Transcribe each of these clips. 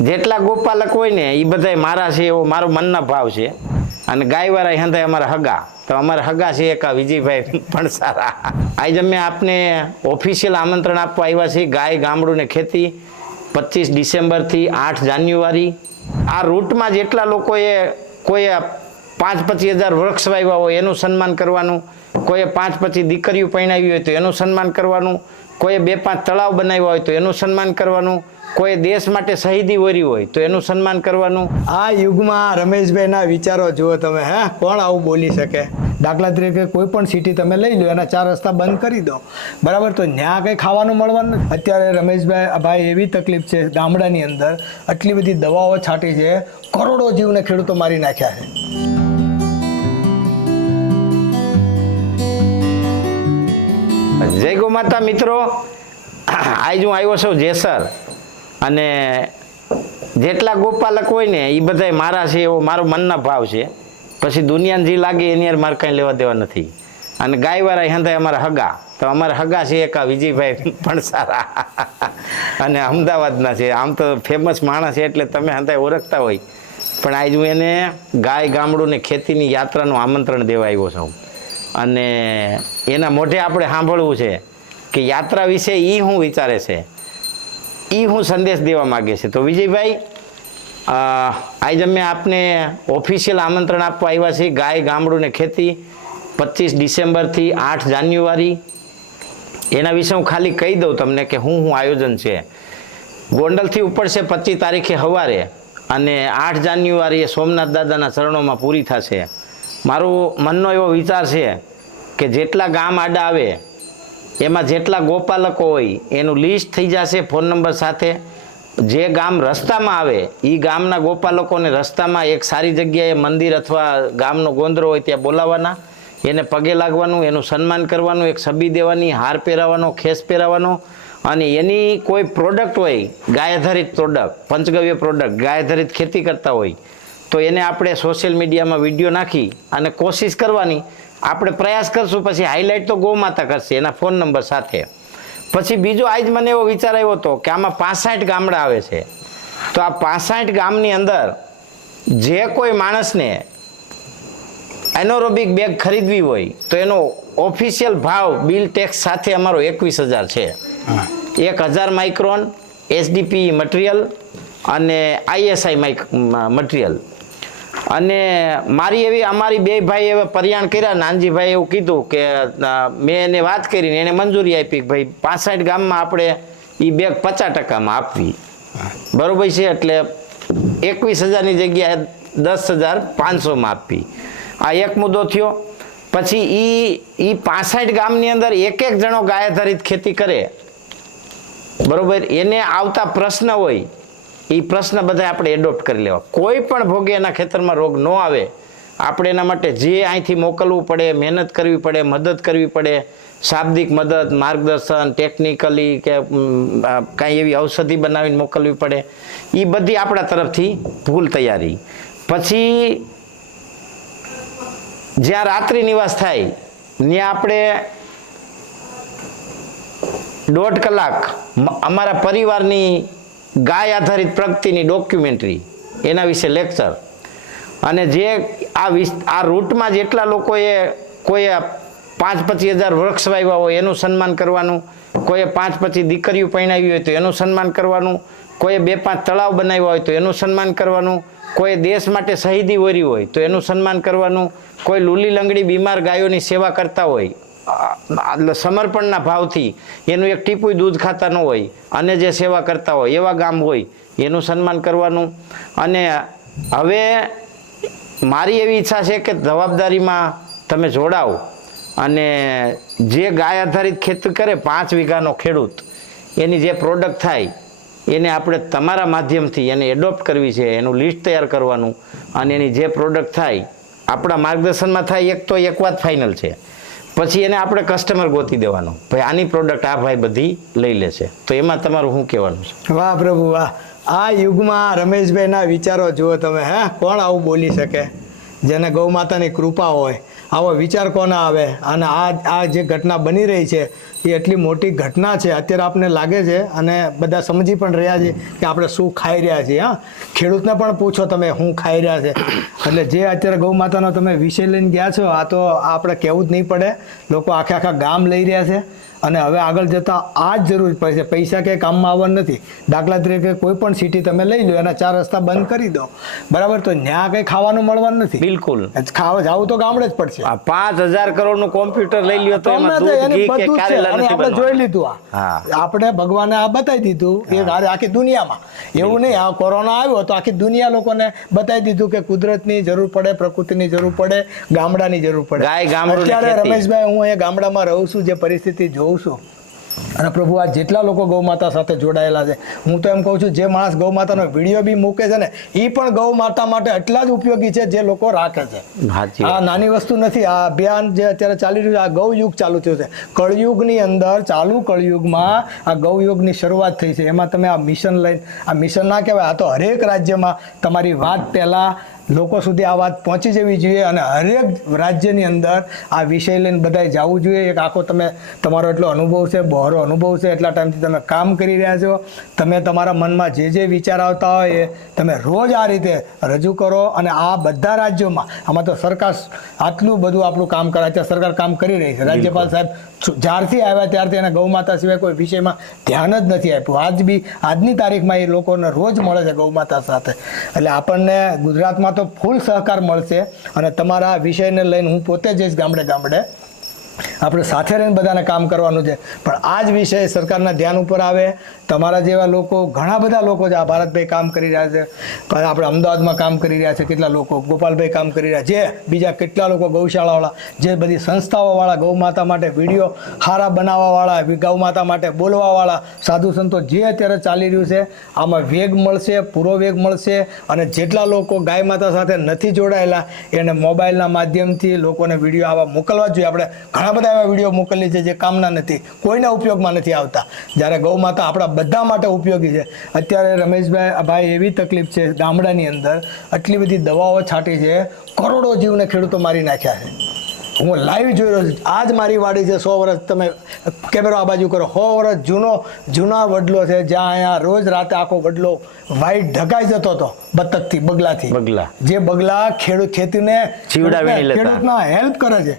જેટલા ગોપાલક હોય ને એ બધા મારા છે એવો મારો મનના ભાવ છે. અને ગાયવાળા હંધાય અમારા હગા, તો અમારા હગા છે એક વિજયભાઈ પણ સારા. આજ અમે આપને ઓફિશિયલ આમંત્રણ આપવા આવ્યા છીએ ગાય ગામડું ને ખેતી 25 ડિસેમ્બરથી 8 જાન્યુઆરી. આ રૂટમાં જેટલા લોકોએ કોઈ 5-25 હજાર વૃક્ષ વાવ્યા હોય એનું સન્માન કરવાનું, કોઈએ 5-25 દીકરીઓ પરણાવી હોય તો એનું સન્માન કરવાનું, કોઈએ 2-5 તળાવ બનાવ્યા હોય તો એનું સન્માન કરવાનું, કોઈ દેશ માટે શહીદી વરી હોય તો એનું સન્માન કરવાનું. આ યુગમાં રમેશભાઈના વિચારો જુઓ તમે, હે કોણ આવું બોલી શકે? દાખલા તરીકે કોઈ પણ સિટી તમે લઈ લો, એના 4 રસ્તા બંધ કરી દો, બરાબર, તો ત્યાં કંઈ ખાવાનું મળવાનું નથી. અત્યારે રમેશભાઈ એવી તકલીફ છે ગામડાની અંદર, આટલી બધી દવાઓ છાંટી છે, કરોડો જીવને ખેડૂતો મારી નાખ્યા છે. જય ગૌ માતા મિત્રો, આજ હું આવ્યો છું જેસર. અને જેટલા ગોપાલક હોય ને એ બધા મારા છે એવો મારો મનના ભાવ છે. પછી દુનિયાને જે લાગે એની યાર મારે કાંઈ લેવા દેવા નથી. અને ગાયવાળા હંધાય અમારા હગા, તો અમારા હગા છે એક વિજયભાઈ પણ સારા અને અમદાવાદના છે. આમ તો ફેમસ માણસ છે એટલે તમે હંધાય ઓળખતા હોય, પણ આજ હું એને ગાય ગામડું ને ખેતીની યાત્રાનું આમંત્રણ દેવા આવ્યો છું. અને એના મોઢે આપણે સાંભળવું છે કે યાત્રા વિશે એ શું વિચારે છે, એ હું સંદેશ દેવા માગે છે. તો વિજયભાઈ, આજ અમે આપને ઓફિશિયલ આમંત્રણ આપવા આવ્યા છીએ ગાય ગામડું ને ખેતી 25 ડિસેમ્બરથી 8 જાન્યુઆરી. એના વિશે હું ખાલી કહી દઉં તમને કે શું આયોજન છે. ગોંડલથી ઉપડશે 25 તારીખે સવારે અને 8 જાન્યુઆરીએ સોમનાથ દાદાના ચરણોમાં પૂરી થશે. મારો મનનો એવો વિચાર છે કે જેટલા ગામ આડા આવે એમાં જેટલા ગોપાલકો હોય એનું લિસ્ટ થઈ જશે ફોન નંબર સાથે. જે ગામ રસ્તામાં આવે એ ગામના ગોપાલકોને રસ્તામાં એક સારી જગ્યાએ મંદિર અથવા ગામનો ગોંદરો હોય ત્યાં બોલાવવાના, એને પગે લાગવાનું, એનું સન્માન કરવાનું, એક છબી દેવાની, હાર પહેરાવવાનો, ખેસ પહેરાવવાનો. અને એની કોઈ પ્રોડક્ટ હોય ગાય આધારિત પ્રોડક્ટ, પંચગવ્ય પ્રોડક્ટ, ગાય આધારિત ખેતી કરતા હોય તો એને આપણે સોશિયલ મીડિયામાં વિડીયો નાખી અને કોશિશ કરવાની. આપણે પ્રયાસ કરશું, પછી હાઇલાઇટ તો ગૌ માતા કરશે એના ફોન નંબર સાથે. પછી બીજો આજ મને એવો વિચાર આવ્યો હતો કે આમાં 65 ગામડા આવે છે, તો આ 65 ગામની અંદર જે કોઈ માણસને એનોરોબિક બેગ ખરીદવી હોય તો એનો ઓફિશિયલ ભાવ બિલ ટેક્સ સાથે અમારો 21,000 છે. 1,000 માઇક્રોન SDP મટીરિયલ અને ISI મટીરિયલ. અને અમારી બે ભાઈ એવા પરિયાણ કર્યા. નાનજીભાઈ એવું કીધું કે મેં એને વાત કરીને એને મંજૂરી આપી કે ભાઈ 65 ગામમાં આપણે એ બેગ 50%માં આપવી, બરોબર છે. એટલે 21,000ની જગ્યાએ 10,500માં આપવી. આ એક મુદ્દો થયો. પછી એ 65 ગામની અંદર એક જણો ગાય આધારિત ખેતી કરે, બરોબર, એને આવતા પ્રશ્ન હોય એ પ્રશ્ન બધા આપણે એડોપ્ટ કરી લેવા. કોઈ પણ ભોગે એના ખેતરમાં રોગ ન આવે, આપણે એના માટે જે અહીંથી મોકલવું પડે, મહેનત કરવી પડે, મદદ કરવી પડે, શાબ્દિક મદદ, માર્ગદર્શન, ટેકનિકલી કે કાંઈ એવી ઔષધિ બનાવીને મોકલવી પડે, એ બધી આપણા તરફથી ફૂલ તૈયારી. પછી જ્યાં રાત્રિ નિવાસ થાય ત્યાં આપણે 1.5 કલાક અમારા પરિવારની ગાય આધારિત પ્રગતિની ડોક્યુમેન્ટરી, એના વિશે લેક્ચર. અને જે આ રૂટમાં જેટલા લોકોએ કોઈ 5-25 હજાર વૃક્ષ વાવ્યા હોય એનું સન્માન કરવાનું, કોઈએ 5-25 દીકરીઓ પરણાવી હોય તો એનું સન્માન કરવાનું, કોઈએ 2-5 તળાવ બનાવ્યા હોય તો એનું સન્માન કરવાનું, કોઈ દેશ માટે શહીદી વરી હોય તો એનું સન્માન કરવાનું, કોઈ લૂલી લંગડી બીમાર ગાયોની સેવા કરતા હોય સમર્પણના ભાવથી, એનું એક ટીપુય દૂધ ખાતા ન હોય અને જે સેવા કરતા હોય એવા ગામ હોય એનું સન્માન કરવાનું. અને હવે મારી એવી ઈચ્છા છે કે જવાબદારીમાં તમે જોડાઓ અને જે ગાય આધારિત ખેતી કરે 5 વીઘાનો ખેડૂત, એની જે પ્રોડક્ટ થાય એને આપણે તમારા માધ્યમથી એને એડોપ્ટ કરવી છે, એનું લિસ્ટ તૈયાર કરવાનું. અને એની જે પ્રોડક્ટ થાય આપણા માર્ગદર્શનમાં થાય. એક વાત ફાઇનલ છે, પછી એને આપણે કસ્ટમર ગોતી દેવાનો, ભાઈ આની પ્રોડક્ટ આ ભાઈ બધી લઈ લેશે. તો એમાં તમારું શું કહેવાનું છે? વાહ પ્રભુ વાહ! આ યુગમાં રમેશભાઈના વિચારો જુઓ તમે, હે કોણ આવું બોલી શકે? જેને ગૌ માતાની કૃપા હોય આવો વિચાર કોના આવે? અને આ જે ઘટના બની રહી છે એ એટલી મોટી ઘટના છે. અત્યારે આપને લાગે છે અને બધા સમજી પણ રહ્યા છે કે આપણે શું ખાઈ રહ્યા છીએ. હા, ખેડૂતને પણ પૂછો તમે શું ખાઈ રહ્યા છે. એટલે જે અત્યારે ગૌ માતાનો તમે વિષય લઈને ગયા છો, આ તો આપણે કહેવું જ નહીં પડે. લોકો આખા ગામ લઈ રહ્યા છે અને હવે આગળ જતાં આ જ જરૂર પડે છે. પૈસા ક્યાંય કામમાં આવવાનું નથી. દાખલા તરીકે કોઈ પણ સિટી તમે લઈ લો, એના 4 રસ્તા બંધ કરી દો, બરાબર, તો ત્યાં કંઈ ખાવાનું મળવાનું નથી. બિલકુલ. ખાવા જવું તો ગામડે જ પડશે. આ 5000 કરોડનું કોમ્પ્યુટર લઈ લ્યો તો એમાં ગમે તે, દૂધ, એને ઘી કે બધું જ છે. કારેલા અને નથી આપણે જોઈ બનવાના. લીધું. હા. આપણે ભગવાને આ બતાવી દીધું એ આખી દુનિયામાં. એવું નહીં, આ કોરોના આવ્યો તો આખી દુનિયા લોકોને બતાવી દીધું કે કુદરતની જરૂર પડે, પ્રકૃતિની જરૂર પડે, ગામડાની જરૂર પડે. ગાય, ગામડું ને અત્યારે ખેતી. રમેશભાઈ, હું અહીંયા ગામડામાં રહું છું, જે પરિસ્થિતિ જોઉં છું, અને પ્રભુ આ જેટલા લોકો ગૌ માતા સાથે જોડાયેલા છે, હું તો એમ કહું છું, જે માણસ ગૌ માતાનો વિડીયો બી મૂકે છે ને, એ પણ ગૌ માતા માટે એટલા જ ઉપયોગી છે જે લોકો રાખે છે. સાચી આ વાત. નાની વસ્તુ નથી. આ અભિયાન જે અત્યારે ચાલી રહ્યું છે, આ ગૌયુગ ચાલુ થયું છે. કળયુગની અંદર, ચાલુ કળયુગમાં આ ગૌયુગની શરૂઆત થઈ છે. એમાં તમે આ મિશન લઈને, આ મિશન ના કહેવાય, આ તો હરેક રાજ્યમાં તમારી વાત પહેલા લોકો સુધી આ વાત પહોંચી જવી જોઈએ અને હરેક રાજ્યની અંદર આ વિષય લઈને બધાએ જવું જોઈએ. એક આખો તમારો એટલો અનુભવ છે, બહોળો અનુભવ છે, એટલા ટાઈમથી તમે કામ કરી રહ્યા છો. તમે તમારા મનમાં જે વિચાર આવતા હોય એ તમે રોજ આ રીતે રજૂ કરો. અને આ બધા રાજ્યોમાં, આમાં તો સરકાર આટલું બધું આપણું કામ કરે, અત્યારે સરકાર કામ કરી રહી છે. રાજ્યપાલ સાહેબ જ્યારથી આવ્યા ત્યારથી એને ગૌ માતા સિવાય કોઈ વિષયમાં ધ્યાન જ નથી આપ્યું. આજની તારીખમાં એ લોકોને રોજ મળે છે ગૌ માતા સાથે. એટલે આપણને ગુજરાતમાં તો ફૂલ સહકાર મળશે. અને તમારા વિષયને લઈને હું પોતે જઈશ ગામડે ગામડે. આપણે સાથે રહીને બધાને કામ કરવાનું છે. પણ આ જ વિષય સરકારના ધ્યાન ઉપર આવે. તમારા જેવા લોકો, ઘણા બધા લોકો છે. આ ભારતભાઈ કામ કરી રહ્યા છે, આપણે અમદાવાદમાં કામ કરી રહ્યા છે કેટલા લોકો, ગોપાલભાઈ કામ કરી રહ્યા છે, બીજા કેટલા લોકો ગૌશાળાવાળા, જે બધી સંસ્થાઓવાળા, ગૌ માતા માટે વિડીયો સારા બનાવવાવાળા, ગૌ માતા માટે બોલવાવાળા સાધુ સંતો, જે અત્યારે ચાલી રહ્યું છે, આમાં વેગ મળશે, પૂરો વેગ મળશે. અને જેટલા લોકો ગાય માતા સાથે નથી જોડાયેલા, એને મોબાઈલના માધ્યમથી લોકોને વિડીયો આવા મોકલવા જોઈએ. આપણે ઘણા બધા એવા વિડીયો મોકલીએ છે જે કામના નથી, કોઈના ઉપયોગમાં નથી આવતા, જ્યારે ગૌ માતા આપણા બધા માટે ઉપયોગી છે. અત્યારે રમેશભાઈ એવી તકલીફ છે ગામડાની અંદર, આટલી બધી દવાઓ છાંટી છે, કરોડો જીવને ખેડૂતો મારી નાખ્યા છે. હું લાઈવ જોઈ રહ્યો છું. આ જ મારી વાડી છે. 100 વર્ષ, તમે કેમેરો આ બાજુ કરો, 100 વર્ષ જૂના વડલો છે, જ્યાં અહીંયા રોજ રાતે આખો વડલો વાઈટ ઢકાઈ જતો હતો બતકથી, બગલા. જે બગલા ખેતીને ખેડૂતના હેલ્પ કરે છે,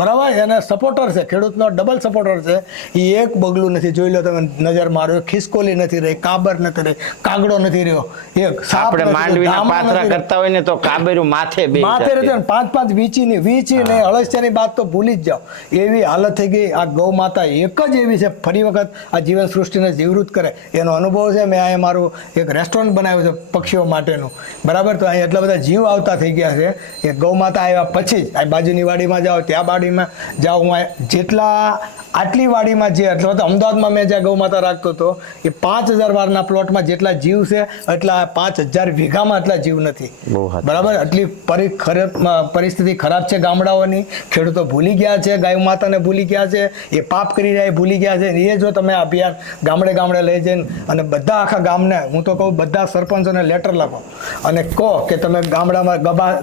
બરાબર, એને સપોર્ટર છે, ખેડૂતનો ડબલ સપોર્ટર છે. એ એક બગલું નથી. જોઈ લો તમે, નજર મારો, ખિસકોલી નથી રહી, કાબર નથી રહી, કાગડો નથી રહ્યો, એક સાપ આપણે માંડવીના પાથરા કરતા હોય ને તો કાબેરું માથે રહેશે. 5 વીંચી ને અળસિયાની વાત તો ભૂલી જ જાઓ. એવી હાલત થઈ ગઈ. આ ગૌ માતા એક જ એવી છે, ફરી વખત આ જીવન સૃષ્ટિને જીવૃત કરે એનો અનુભવ છે. મેં અહીંયા મારું એક રેસ્ટોરન્ટ બનાવ્યું છે પક્ષીઓ માટેનું, બરાબર. તો અહીં એટલા બધા જીવ આવતા થઈ ગયા છે. એ ગૌ માતા આવ્યા પછી જ આ બાજુની વાડીમાં જાઓ, ત્યાં વાડીમાં જાઓ, હું જેટલા આટલી વાડીમાં જે, અથવા તો અમદાવાદમાં મેં જ્યાં ગૌ માતા રાખતો હતો, એ 5000 વારના પ્લોટમાં જેટલા જીવ છે એટલા 5000 વીઘામાં એટલા જીવ નથી, બરાબર. એટલી પરિસ્થિતિ ખરાબ છે ગામડાઓની. ખેડૂતો ભૂલી ગયા છે, ગાય માતાને ભૂલી ગયા છે, એ પાપ કરી રહ્યા, એ ભૂલી ગયા છે. એ જો તમે અભિયાન ગામડે ગામડે લઈ જઈને અને બધા આખા ગામને, હું તો કહું બધા સરપંચોને લેટર લખો અને કહો કે તમે ગામડામાં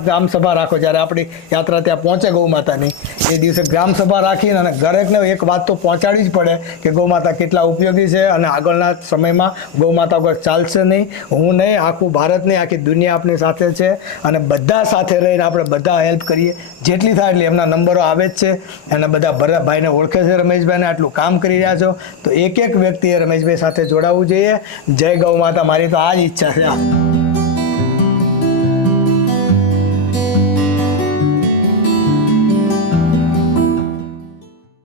ગ્રામ સભા રાખો. જ્યારે આપણી યાત્રા ત્યાં પહોંચે ગૌ માતાની, એ દિવસે ગ્રામ સભા રાખીને અને દરેકને એક વાત તો પહોંચાડવી જ પડે કે ગૌ માતા કેટલા ઉપયોગી છે અને આગળના સમયમાં ગૌ માતા વગર ચાલશે નહીં. હું નહીં, આખું ભારત નહીં, આખી દુનિયા આપણી સાથે છે. અને બધા સાથે રહીને આપણે બધા હેલ્પ કરીએ જેટલી થાય એટલી. એમના નંબરો આવે જ છે, અને બધા ભાઈને ઓળખે છે. રમેશભાઈને આટલું કામ કરી રહ્યા છો તો એક વ્યક્તિએ રમેશભાઈ સાથે જોડાવવું જોઈએ. જય ગૌ માતા. મારી તો આ જ ઈચ્છા છે.